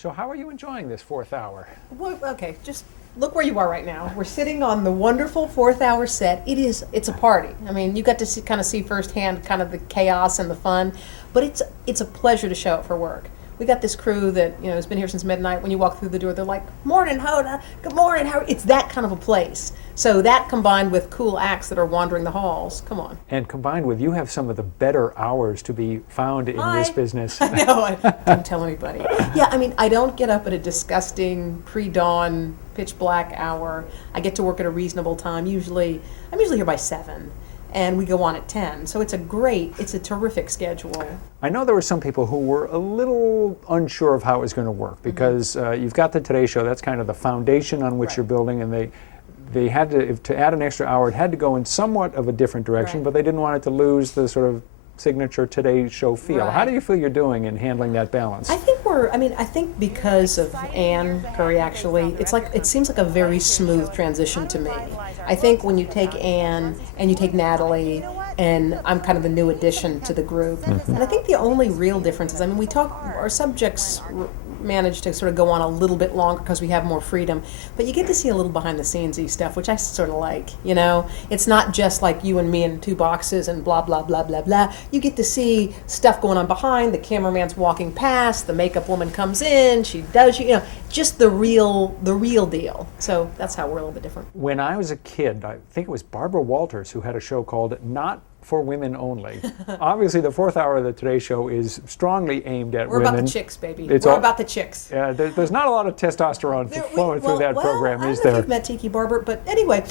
So how are you enjoying this fourth hour? Well, okay, just look where you are right now. We're sitting on the wonderful fourth hour set. It's a party. I mean, you got to kind of see firsthand kind of the chaos and the fun, but it's a pleasure to show up for work. We got this crew that has been here since midnight. When you walk through the door, they're like, "Morning, Hoda. Good morning. How?" It's that kind of a place. So that combined with cool acts that are wandering the halls. Come on. And combined with, you have some of the better hours to be found in this business. No, don't tell anybody. Yeah, I mean, I don't get up at a disgusting pre-dawn, pitch black hour. I get to work at a reasonable time. I'm usually here by 7, and we go on at 10. So it's a terrific schedule. I know there were some people who were a little unsure of how it was going to work because you've got the Today Show. That's kind of the foundation on which you're building, and they had to add an extra hour. It had to go in somewhat of a different direction, but they didn't want it to lose the sort of signature Today Show feel. How do you feel you're doing in handling that balance? I think because of Ann Curry, actually, it seems like a very smooth transition to me. I think when you take Ann and you take Natalie, and I'm kind of the new addition to the group, and I think the only real difference is, our subjects manage to sort of go on a little bit longer because we have more freedom, but you get to see a little behind the scenes-y stuff, which I sort of like. It's not just like you and me in 2 boxes and blah blah blah blah blah. You get to see stuff going on behind. The cameraman's walking past, the makeup woman comes in, she does just the real deal. So that's how we're a little bit different. When I was a kid, I think it was Barbara Walters who had a show called Not for Women Only. Obviously, the fourth hour of the Today Show is strongly aimed at women. We're about the chicks, baby. We're about the chicks. Yeah, there's not a lot of testosterone flowing through that program, is there? I don't know there? if you've met Tiki Barber, but anyway,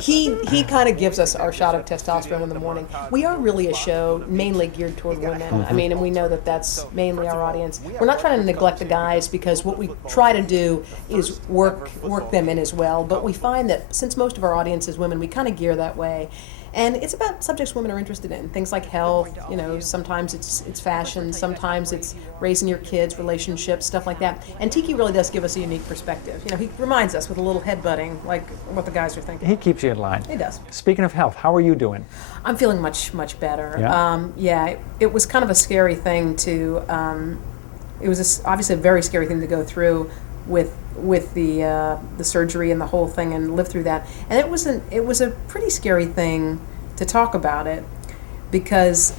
he kind of gives us our shot of testosterone in the morning. We are really a show mainly geared toward women. And we know that that's mainly our audience. We're not trying to neglect the guys, because what we try to do is work them in as well. But we find that since most of our audience is women, we kind of gear that way. And it's about subjects women are interested in, things like health. Sometimes it's fashion, sometimes it's raising your kids, relationships, stuff like that. And Tiki really does give us a unique perspective. He reminds us with a little headbutting, like what the guys are thinking. He keeps you in line. He does. Speaking of health, how are you doing? I'm feeling much better. Yeah? It was kind of a scary thing to. It was obviously a very scary thing to go through with the surgery and the whole thing, and live through that. And it was a pretty scary thing to talk about it, because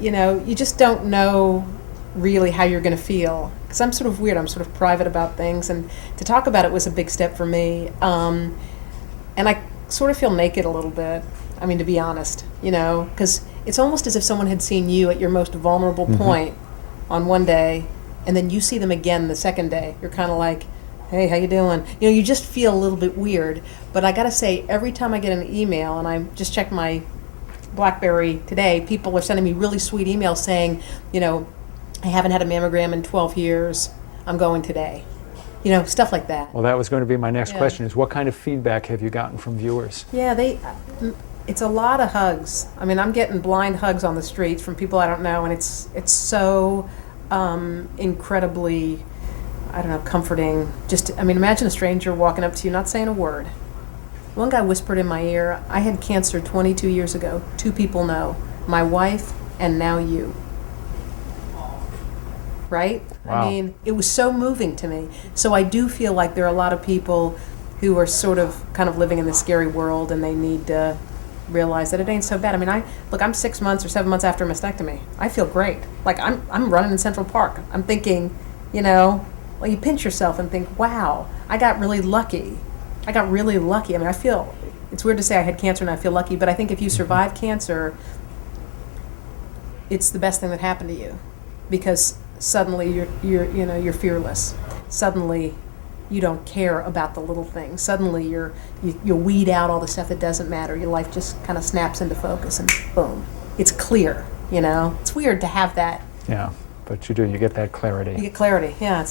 you just don't know really how you're going to feel. Because I'm sort of weird. I'm sort of private about things, and to talk about it was a big step for me. And I sort of feel naked a little bit. To be honest, because it's almost as if someone had seen you at your most vulnerable point on one day, and then you see them again the second day. You're kind of like, "Hey, how you doing?" You just feel a little bit weird. But I got to say, every time I get an email, and I just checked my BlackBerry today, people are sending me really sweet emails saying, "I haven't had a mammogram in 12 years. I'm going today." Stuff like that. Well, that was going to be my next question, is what kind of feedback have you gotten from viewers? Yeah, it's a lot of hugs. I'm getting blind hugs on the streets from people I don't know, and it's so incredibly, comforting. Imagine a stranger walking up to you, not saying a word. One guy whispered in my ear, "I had cancer 22 years ago. 2 people know, my wife and now you." Right? Wow. It was so moving to me. So I do feel like there are a lot of people who are sort of kind of living in this scary world, and they need to realize that it ain't so bad. I'm 6 months or 7 months after a mastectomy. I feel great. Like I'm running in Central Park. I'm thinking, you pinch yourself and think, wow, I got really lucky. I feel, it's weird to say I had cancer and I feel lucky, but I think if you survive cancer, it's the best thing that happened to you, because suddenly you're fearless. Suddenly you don't care about the little things. Suddenly you weed out all the stuff that doesn't matter. Your life just kind of snaps into focus, and boom, it's clear. It's weird to have that. Yeah, but you do. You get that clarity. You get clarity. Yeah, it's